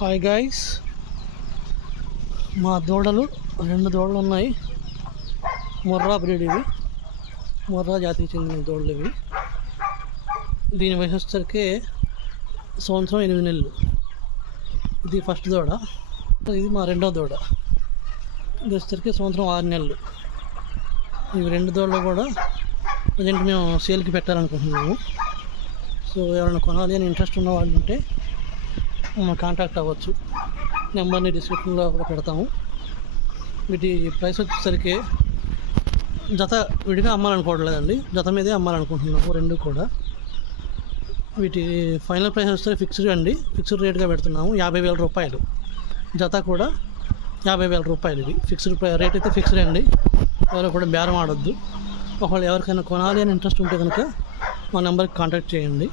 Hi guys, మా దూడలు 2 దూడలు ఉన్నాయి. మొర్రా బ్రీడ్ ఇవి, మొర్రా జాతికి చెందిన దూడలు ఇవి. దీని వయసు వచ్చేసరికి సంవత్సరం 8 నెలలు. ఇది ఫస్ట్ దూడ, ఇది మా రెండో దూడ. ఇది వచ్చేసరికి సంవత్సరం 6 నెలలు. ఇవి 2 దూడలు కూడా ప్రజెంట్ మేము సేల్కి పెట్టాలనుకుంటున్నాము. సో ఎవరైనా కొనాలి అని ఇంట్రెస్ట్ ఉన్న వాళ్ళు ఉంటే కాంటాక్ట్ అవ్వచ్చు. నెంబర్ని డిస్క్రిప్షన్లో కూడా పెడతాము. వీటి ప్రైస్ వచ్చేసరికి జత విడిగా అమ్మాలనుకోవట్లేదండి, జత మీదే అమ్మాలనుకుంటున్నాము 2 కూడా. వీటి ఫైనల్ ప్రైస్ వస్తే ఫిక్స్డ్ అండి, ఫిక్స్డ్ రేట్గా పెడుతున్నాము. 50,000 రూపాయలు జత కూడా. 50,000 రూపాయలు ఇవి ఫిక్స్డ్ రేట్ అయితే ఫిక్స్డ్ అండి. ఎవరు కూడా బేరం ఆడొద్దు. ఒకవేళ ఎవరికైనా కొనాలి అని ఇంట్రెస్ట్ ఉంటే కనుక మా నెంబర్కి కాంటాక్ట్ చేయండి.